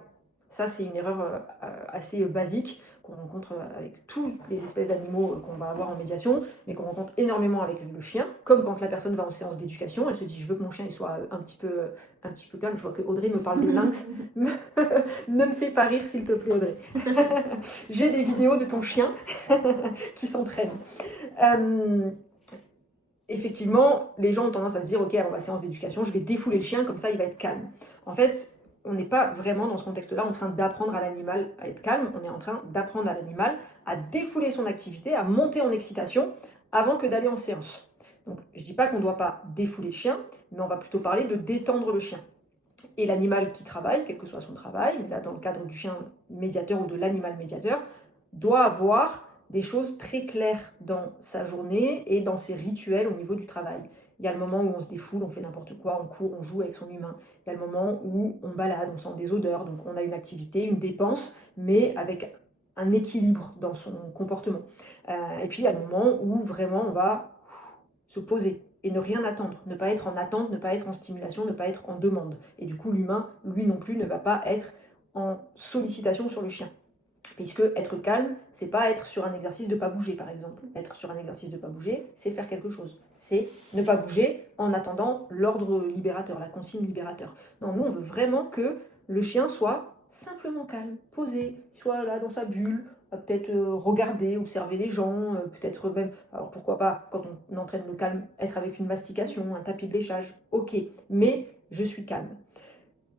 Ça, c'est une erreur assez basique qu'on rencontre avec toutes les espèces d'animaux qu'on va avoir en médiation, mais qu'on rencontre énormément avec le chien, comme quand la personne va en séance d'éducation, elle se dit, je veux que mon chien il soit un petit peu calme. Je vois que Audrey me parle de lynx. Ne me fais pas rire, s'il te plaît, Audrey. J'ai des vidéos de ton chien qui s'entraîne. Effectivement, les gens ont tendance à se dire, ok, avant ma séance d'éducation, je vais défouler le chien, comme ça il va être calme. En fait, on n'est pas vraiment dans ce contexte-là en train d'apprendre à l'animal à être calme, on est en train d'apprendre à l'animal à défouler son activité, à monter en excitation avant que d'aller en séance. Donc je ne dis pas qu'on ne doit pas défouler le chien, mais on va plutôt parler de détendre le chien. Et l'animal qui travaille, quel que soit son travail, là dans le cadre du chien médiateur ou de l'animal médiateur, doit avoir des choses très claires dans sa journée et dans ses rituels au niveau du travail. Il y a le moment où on se défoule, on fait n'importe quoi, on court, on joue avec son humain. Il y a le moment où on balade, on sent des odeurs, donc on a une activité, une dépense, mais avec un équilibre dans son comportement. Et puis il y a le moment où vraiment on va se poser et ne rien attendre, ne pas être en attente, ne pas être en stimulation, ne pas être en demande. Et du coup, l'humain, lui non plus, ne va pas être en sollicitation sur le chien. Puisque être calme, c'est pas être sur un exercice de pas bouger, par exemple. Être sur un exercice de pas bouger, c'est faire quelque chose. C'est ne pas bouger en attendant l'ordre libérateur, la consigne libérateur. Non, nous, on veut vraiment que le chien soit simplement calme, posé, soit là dans sa bulle, peut-être regarder, observer les gens, peut-être même, alors pourquoi pas, quand on entraîne le calme, être avec une mastication, un tapis de léchage, ok, mais je suis calme.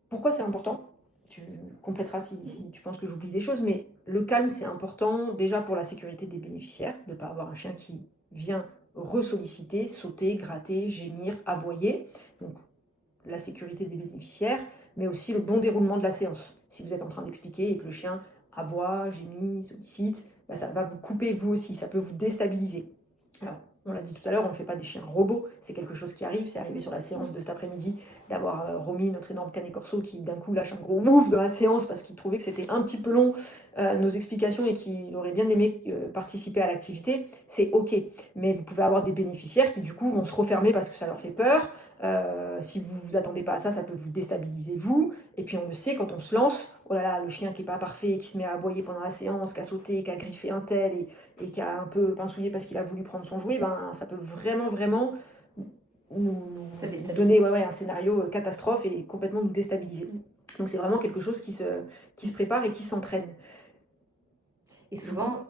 Pourquoi c'est important? Tu compléteras si tu penses que j'oublie des choses, mais le calme, c'est important déjà pour la sécurité des bénéficiaires, de ne pas avoir un chien qui vient ressolliciter, sauter, gratter, gémir, aboyer. Donc la sécurité des bénéficiaires, mais aussi le bon déroulement de la séance. Si vous êtes en train d'expliquer et que le chien aboie, gémit, sollicite, bah, ça va vous couper vous aussi, ça peut vous déstabiliser. Alors, on l'a dit tout à l'heure, on ne fait pas des chiens robots, c'est quelque chose qui arrive, c'est arrivé sur la séance de cet après-midi d'avoir Romy, notre énorme canet corso, qui d'un coup lâche un gros mouf dans la séance parce qu'il trouvait que c'était un petit peu long nos explications et qu'il aurait bien aimé participer à l'activité, c'est ok. Mais vous pouvez avoir des bénéficiaires qui du coup vont se refermer parce que ça leur fait peur. Si vous ne vous attendez pas à ça, ça peut vous déstabiliser vous. Et puis on le sait, quand on se lance, oh là là, le chien qui n'est pas parfait, qui se met à aboyer pendant la séance, qui a sauté, qui a griffé un tel et qui a un peu pincouillé parce qu'il a voulu prendre son jouet, ben, ça peut vraiment nous donner un scénario catastrophe et complètement nous déstabiliser. Donc c'est vraiment quelque chose qui se prépare et qui s'entraîne. Et souvent,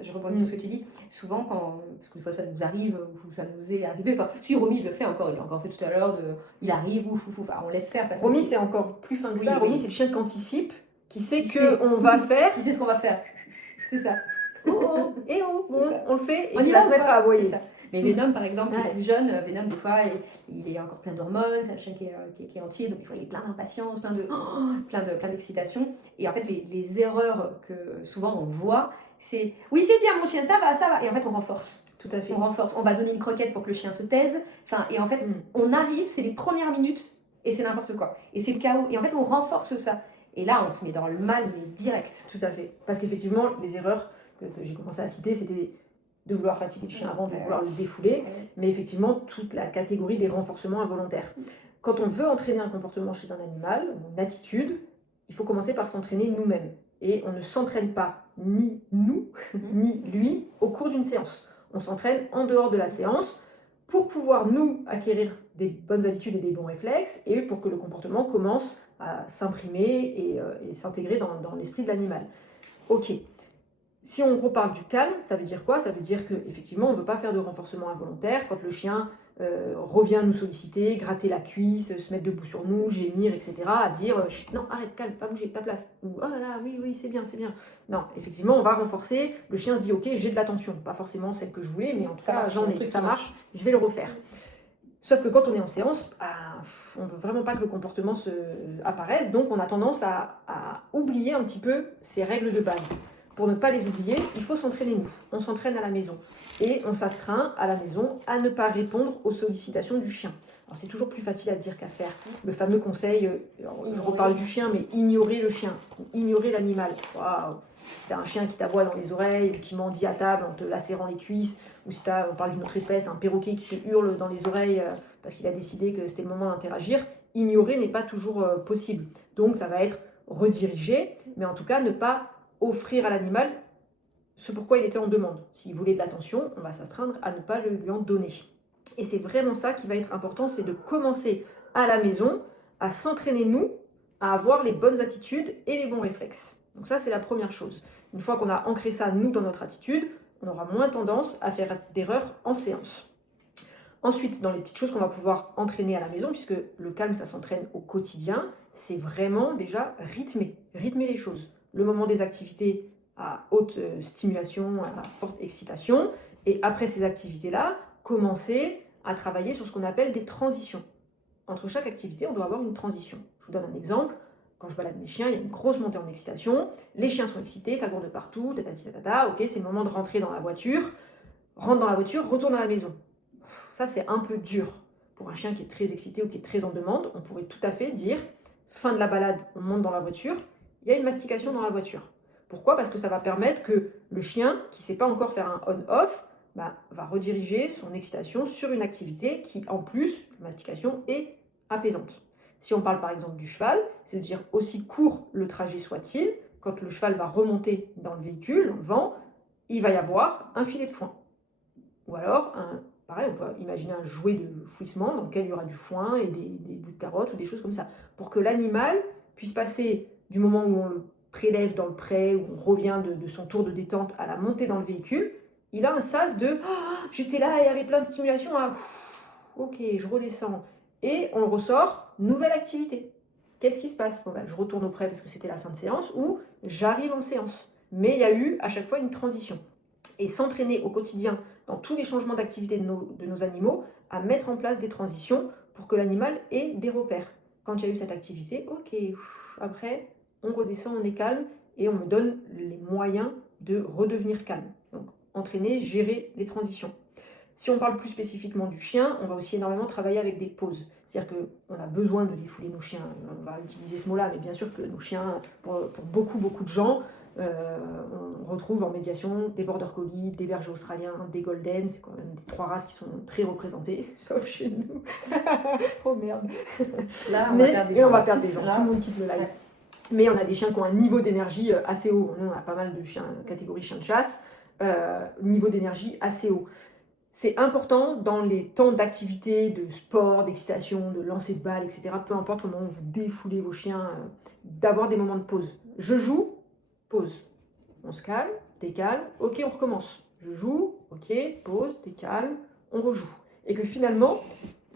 je rebondis sur ce que tu dis, souvent parce que des fois ça nous arrive, ou ça nous est arrivé, enfin si Romy il le fait encore, il l'a encore fait tout à l'heure, il arrive, enfin, on laisse faire. Parce Romy que c'est encore plus fin que oui, ça, Romy oui. c'est le chien qui anticipe, qui sait qu'on va faire. Il sait ce qu'on va faire, c'est ça. Oh, et oh, bon, on le fait, et on il va se mettre à aboyer. Mais Venom, par exemple, qui est plus jeune, Venom, des fois, il est encore plein d'hormones, c'est un chien qui est entier, donc des fois, il est plein d'impatience, plein d'excitation. Et en fait, les erreurs que souvent on voit, c'est « oui, c'est bien mon chien, ça va ». Et en fait, on renforce. Tout à fait. On renforce. On va donner une croquette pour que le chien se taise. Enfin, et en fait, on arrive, c'est les premières minutes, et c'est n'importe quoi. Et c'est le chaos. Et en fait, on renforce ça. Et là, on se met dans le mal, mais direct. Tout à fait. Parce qu'effectivement, les erreurs que j'ai commencé à citer, c'était de vouloir fatiguer le chien avant de vouloir le défouler, mais effectivement toute la catégorie des renforcements involontaires. Quand on veut entraîner un comportement chez un animal, une attitude, il faut commencer par s'entraîner nous-mêmes. Et on ne s'entraîne pas ni nous, ni lui au cours d'une séance. On s'entraîne en dehors de la séance pour pouvoir nous acquérir des bonnes habitudes et des bons réflexes et pour que le comportement commence à s'imprimer et s'intégrer dans l'esprit de l'animal. Ok. Si on reparle du calme, ça veut dire quoi? Ça veut dire qu'effectivement, on ne veut pas faire de renforcement involontaire. Quand le chien revient nous solliciter, gratter la cuisse, se mettre debout sur nous, gémir, etc., à dire non, arrête, calme, pas bouger, ta place. Ou oh là là, oui, c'est bien, c'est bien. Non, effectivement, on va renforcer. Le chien se dit ok, j'ai de l'attention. Pas forcément celle que je voulais, mais en tout cas, j'en ai, ça marche, je vais le refaire. Sauf que quand on est en séance, on ne veut vraiment pas que le comportement apparaisse, donc on a tendance à oublier un petit peu ces règles de base. Pour ne pas les oublier, il faut s'entraîner nous. On s'entraîne à la maison. Et on s'astreint à la maison à ne pas répondre aux sollicitations du chien. Alors c'est toujours plus facile à dire qu'à faire. Le fameux conseil, je reparle du chien, mais ignorer le chien, ignorer l'animal. Waouh! Si tu as un chien qui t'aboie dans les oreilles, qui mendie à table en te lacérant les cuisses, ou si on parle d'une autre espèce, un perroquet qui te hurle dans les oreilles parce qu'il a décidé que c'était le moment d'interagir, ignorer n'est pas toujours possible. Donc ça va être rediriger, mais en tout cas ne pas offrir à l'animal ce pourquoi il était en demande. S'il voulait de l'attention, on va s'astreindre à ne pas le lui en donner. Et c'est vraiment ça qui va être important, c'est de commencer à la maison à s'entraîner nous, à avoir les bonnes attitudes et les bons réflexes. Donc ça, c'est la première chose. Une fois qu'on a ancré ça, nous, dans notre attitude, on aura moins tendance à faire d'erreurs en séance. Ensuite, dans les petites choses qu'on va pouvoir entraîner à la maison, puisque le calme, ça s'entraîne au quotidien, c'est vraiment déjà rythmer les choses. Le moment des activités à haute stimulation, à forte excitation, et après ces activités-là, commencer à travailler sur ce qu'on appelle des transitions. Entre chaque activité, on doit avoir une transition. Je vous donne un exemple. Quand je balade mes chiens, il y a une grosse montée en excitation. Les chiens sont excités, ça court de partout, ok, c'est le moment de rentrer dans la voiture. Rentre dans la voiture, retourne à la maison. Ça, c'est un peu dur. Pour un chien qui est très excité ou qui est très en demande, on pourrait tout à fait dire, fin de la balade, on monte dans la voiture, il y a une mastication dans la voiture. Pourquoi? Parce que ça va permettre que le chien, qui ne sait pas encore faire un on-off, va rediriger son excitation sur une activité qui, en plus, la mastication, est apaisante. Si on parle par exemple du cheval, c'est de dire aussi court le trajet soit-il, quand le cheval va remonter dans le véhicule, dans le vent, il va y avoir un filet de foin. Ou alors, pareil, on peut imaginer un jouet de fouissement dans lequel il y aura du foin et des bouts de carottes ou des choses comme ça, pour que l'animal puisse passer du moment où on le prélève dans le pré, où on revient de son tour de détente à la montée dans le véhicule, il a un sas de ah, j'étais là, il y avait plein de stimulation, ah, ok, je redescends. Et on le ressort, nouvelle activité. Qu'est-ce qui se passe? Bon, ben, je retourne au pré parce que c'était la fin de séance, ou j'arrive en séance. Mais il y a eu à chaque fois une transition. Et s'entraîner au quotidien dans tous les changements d'activité de nos animaux, à mettre en place des transitions pour que l'animal ait des repères. Quand il y a eu cette activité, ok, après, on redescend, on est calme, et on me donne les moyens de redevenir calme. Donc, entraîner, gérer les transitions. Si on parle plus spécifiquement du chien, on va aussi énormément travailler avec des pauses. C'est-à-dire qu'on a besoin de défouler nos chiens. On va utiliser ce mot-là, mais bien sûr que nos chiens, pour beaucoup de gens, on retrouve en médiation des border collies, des bergers australiens, des golden, c'est quand même des 3 races qui sont très représentées, sauf chez nous. Oh merde. Là, on va perdre des gens. Là. Tout le monde quitte le live. Mais on a des chiens qui ont un niveau d'énergie assez haut. Nous, on a pas mal de chiens, catégorie chien de chasse, niveau d'énergie assez haut. C'est important dans les temps d'activité, de sport, d'excitation, de lancer de balles, etc. Peu importe comment vous défoulez vos chiens, d'avoir des moments de pause. Je joue, pause. On se calme, décale, ok, on recommence. Je joue, ok, pause, décale, on rejoue. Et que finalement,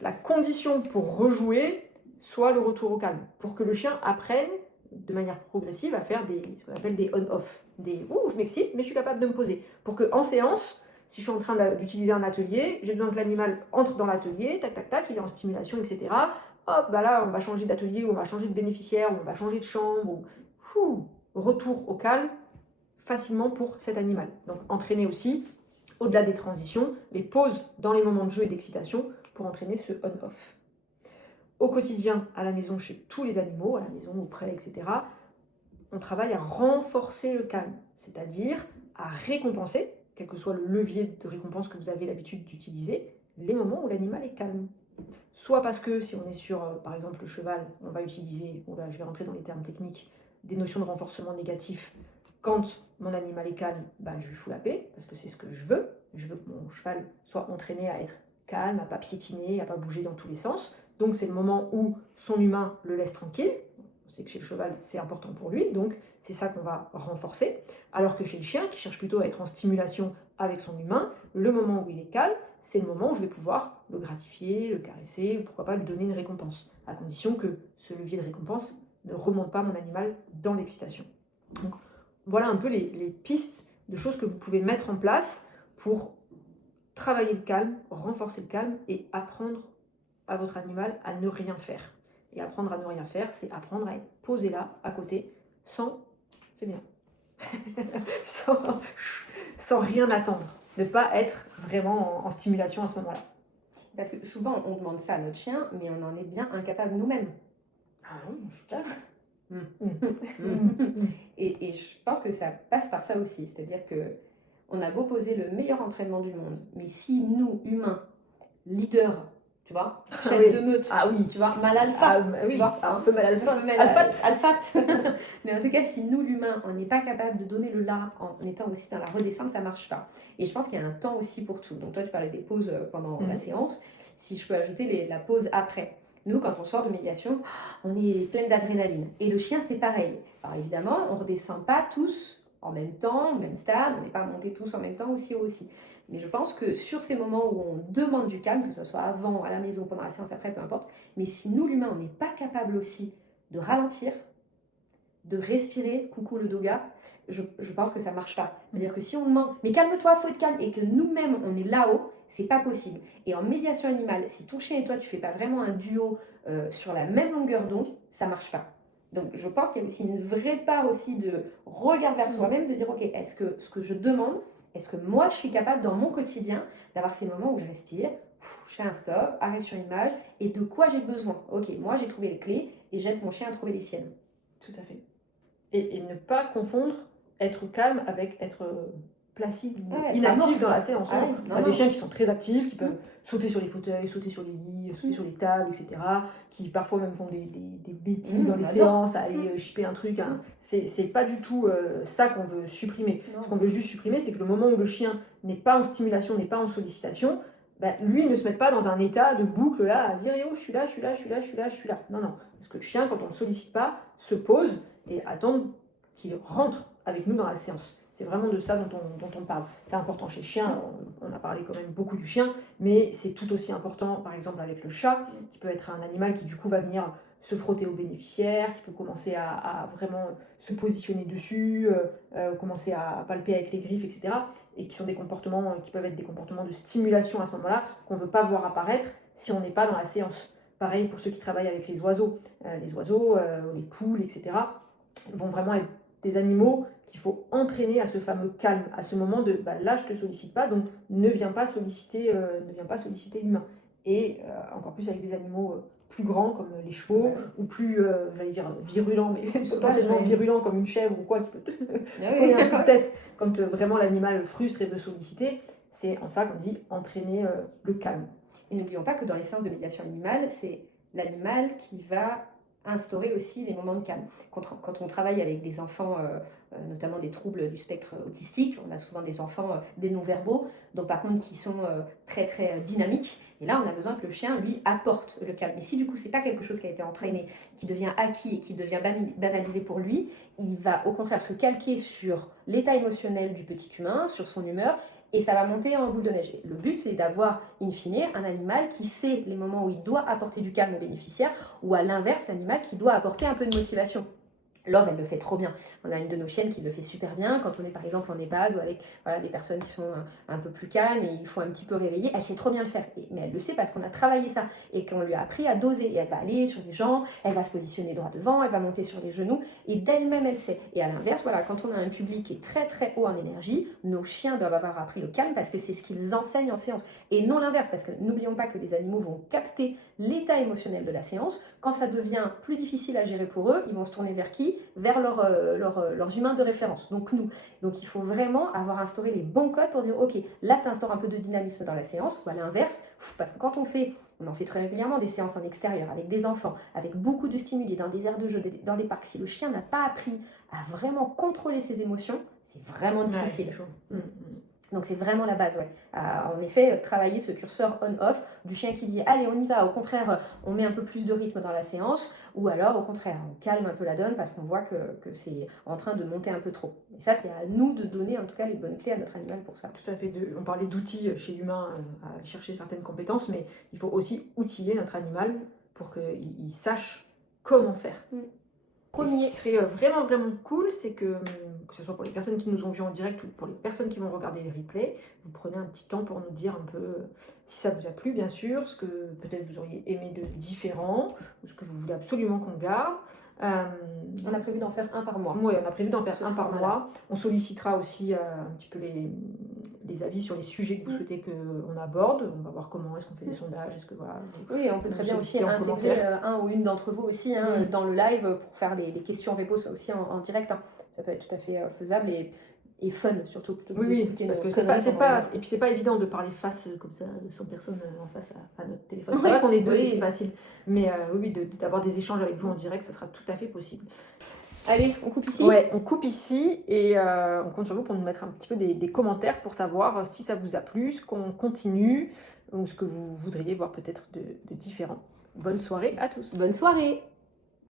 la condition pour rejouer soit le retour au calme. Pour que le chien apprenne de manière progressive à faire ce qu'on appelle des on-off. Des « ouh, je m'excite, mais je suis capable de me poser ». Pour qu'en séance, si je suis en train d'utiliser un atelier, j'ai besoin que l'animal entre dans l'atelier, tac, tac, tac, il est en stimulation, etc. Hop, bah là, on va changer d'atelier, ou on va changer de bénéficiaire, ou on va changer de chambre, ou retour au calme facilement pour cet animal. Donc, entraîner aussi, au-delà des transitions, les pauses dans les moments de jeu et d'excitation pour entraîner ce on-off. Au quotidien, à la maison, chez tous les animaux, à la maison, au pré, etc., on travaille à renforcer le calme, c'est-à-dire à récompenser, quel que soit le levier de récompense que vous avez l'habitude d'utiliser, les moments où l'animal est calme. Soit parce que si on est sur, par exemple, le cheval, on va utiliser, je vais rentrer dans les termes techniques, des notions de renforcement négatif. Quand mon animal est calme, je lui fous la paix, parce que c'est ce que je veux. Je veux que mon cheval soit entraîné à être calme, à ne pas piétiner, à ne pas bouger dans tous les sens. Donc c'est le moment où son humain le laisse tranquille. On sait que chez le cheval, c'est important pour lui, donc c'est ça qu'on va renforcer. Alors que chez le chien, qui cherche plutôt à être en stimulation avec son humain, le moment où il est calme, c'est le moment où je vais pouvoir le gratifier, le caresser, ou pourquoi pas lui donner une récompense, à condition que ce levier de récompense ne remonte pas mon animal dans l'excitation. Donc voilà un peu les pistes de choses que vous pouvez mettre en place pour travailler le calme, renforcer le calme et apprendre à votre animal à ne rien faire. Et apprendre à ne rien faire, c'est apprendre à être posé là, à côté, c'est bien, sans rien attendre. Ne pas être vraiment en stimulation à ce moment-là. Parce que souvent, on demande ça à notre chien, mais on en est bien incapable nous-mêmes. Ah non, je suis classe. Et je pense que ça passe par ça aussi. C'est-à-dire que on a beau poser le meilleur entraînement du monde, mais si nous, humains, leaders, tu vois, chef de meute, tu vois, mal alpha, tu vois, feu mal alpha, alpha. Mais en tout cas, si nous, l'humain, on n'est pas capable de donner le là en étant aussi dans la redescente, ça marche pas. Et je pense qu'il y a un temps aussi pour tout. Donc toi, tu parlais des pauses pendant la séance. Si je peux ajouter la pause après. Nous, quand on sort de médiation, on est pleine d'adrénaline. Et le chien, c'est pareil. Alors évidemment, on ne redescend pas tous en même temps, au même stade. On n'est pas montés tous en même temps aussi haut aussi. Mais je pense que sur ces moments où on demande du calme, que ce soit avant, à la maison, pendant la séance, après, peu importe, mais si nous, l'humain, on n'est pas capable aussi de ralentir, de respirer, coucou le doga, je pense que ça ne marche pas. C'est-à-dire que si on demande, mais calme-toi, faut être calme, et que nous-mêmes, on est là-haut, c'est pas possible. Et en médiation animale, si ton chien et toi, tu fais pas vraiment un duo sur la même longueur d'onde, ça marche pas. Donc je pense qu'il y a aussi une vraie part aussi de regard vers soi-même, de dire, ok, est-ce que ce que je demande, est-ce que moi, je suis capable dans mon quotidien d'avoir ces moments où je respire, je fais un stop, arrêt sur image, et de quoi j'ai besoin? Ok, moi, j'ai trouvé les clés, et j'aide mon chien à trouver les siennes. Tout à fait. Et ne pas confondre être calme avec être placides, Ouais, inactifs amorphes. dans la séance. Ah Hein. oui, On non, a des non. chiens qui sont très actifs, qui peuvent sauter sur les fauteuils, sauter sur les lits, sauter Mm. sur les tables, etc. Qui parfois même font des bêtises Mm, dans les on adore. séances, à aller chipper un truc. Hein. C'est pas du tout ça qu'on veut supprimer. Non. Ce qu'on veut juste supprimer, c'est que le moment où le chien n'est pas en stimulation, n'est pas en sollicitation, bah, lui ne se met pas dans un état de boucle là à dire oh, je suis là, je suis là, je suis là, je suis là, je suis là. Non, non. Parce que le chien, quand on ne le sollicite pas, se pose et attend qu'il rentre avec nous dans la séance. C'est vraiment de ça dont on parle. C'est important chez le chien, on a parlé quand même beaucoup du chien, mais c'est tout aussi important par exemple avec le chat, qui peut être un animal qui du coup va venir se frotter aux bénéficiaires, qui peut commencer à vraiment se positionner dessus, commencer à palper avec les griffes, etc. Et qui sont des comportements qui peuvent être des comportements de stimulation à ce moment-là, qu'on ne veut pas voir apparaître si on n'est pas dans la séance. Pareil pour ceux qui travaillent avec les oiseaux. Les poules, etc. vont vraiment être des animaux qu'il faut entraîner à ce fameux calme, à ce moment de bah, là je te sollicite pas, donc ne viens pas solliciter l'humain. Et encore plus avec des animaux plus grands comme les chevaux, ou plus, j'allais dire virulents, mais potentiellement virulents comme une chèvre ou quoi, qui peut te donner un coup de tête quand vraiment l'animal frustre et veut solliciter. C'est en ça qu'on dit entraîner le calme. Et n'oublions pas que dans les séances de médiation animale, c'est l'animal qui va instaurer aussi des moments de calme. Quand on travaille avec des enfants, notamment des troubles du spectre autistique, on a souvent des enfants des non-verbaux, donc par contre qui sont très très dynamiques. Et là, on a besoin que le chien, lui, apporte le calme. Et si du coup, c'est pas quelque chose qui a été entraîné, qui devient acquis et qui devient banalisé pour lui, il va au contraire se calquer sur l'état émotionnel du petit humain, sur son humeur, et ça va monter en boule de neige. Le but, c'est d'avoir, in fine, un animal qui sait les moments où il doit apporter du calme au bénéficiaire, ou à l'inverse, l'animal qui doit apporter un peu de motivation. Love, elle le fait trop bien. On a une de nos chiennes qui le fait super bien. Quand on est par exemple en EHPAD ou avec des personnes qui sont un peu plus calmes et il faut un petit peu réveiller, elle sait trop bien le faire. Mais elle le sait parce qu'on a travaillé ça et qu'on lui a appris à doser. Et elle va aller sur les gens, elle va se positionner droit devant, elle va monter sur les genoux et d'elle-même elle sait. Et à l'inverse, quand on a un public qui est très très haut en énergie, nos chiens doivent avoir appris le calme parce que c'est ce qu'ils enseignent en séance. Et non l'inverse, parce que n'oublions pas que les animaux vont capter l'état émotionnel de la séance. Quand ça devient plus difficile à gérer pour eux, ils vont se tourner vers qui ? Vers leurs humains de référence, donc nous. Donc il faut vraiment avoir instauré les bons codes pour dire ok, là tu instaures un peu de dynamisme dans la séance, ou à l'inverse, parce que quand on en fait très régulièrement des séances en extérieur avec des enfants, avec beaucoup de stimuli, dans des aires de jeu, dans des parcs, si le chien n'a pas appris à vraiment contrôler ses émotions, c'est vraiment difficile. Ouais, c'est chaud. Donc c'est vraiment la base, ouais. En effet, travailler ce curseur on-off du chien qui dit allez on y va, au contraire on met un peu plus de rythme dans la séance, ou alors au contraire on calme un peu la donne parce qu'on voit que c'est en train de monter un peu trop. Et ça c'est à nous de donner en tout cas les bonnes clés à notre animal pour ça. Tout à fait, on parlait d'outils chez l'humain à chercher certaines compétences, mais il faut aussi outiller notre animal pour qu'il sache comment faire. Premier. Ce qui serait vraiment vraiment cool, c'est que ce soit pour les personnes qui nous ont vus en direct ou pour les personnes qui vont regarder les replays, vous prenez un petit temps pour nous dire un peu si ça vous a plu bien sûr, ce que peut-être vous auriez aimé de différent, ou ce que vous voulez absolument qu'on garde. On a prévu d'en faire un par mois. Oui, on a prévu d'en faire un par mois. On sollicitera aussi un petit peu les avis sur les sujets que vous souhaitez qu'on aborde. On va voir comment est-ce qu'on fait des sondages. Est-ce que, voilà, oui, on peut très bien aussi intégrer un ou une d'entre vous aussi dans le live pour faire des questions-réponses aussi en direct. Ça peut être tout à fait faisable et fun surtout. Oui, parce que et puis c'est pas évident de parler face comme ça, sans personne en face à notre téléphone. C'est vrai qu'on est deux, c'est facile. Mais d'avoir des échanges avec vous en direct, ça sera tout à fait possible. Allez, on coupe ici. Ouais, on coupe ici et on compte sur vous pour nous mettre un petit peu des commentaires pour savoir si ça vous a plu, ce qu'on continue ou ce que vous voudriez voir peut-être de différent. Bonne soirée à tous. Bonne soirée.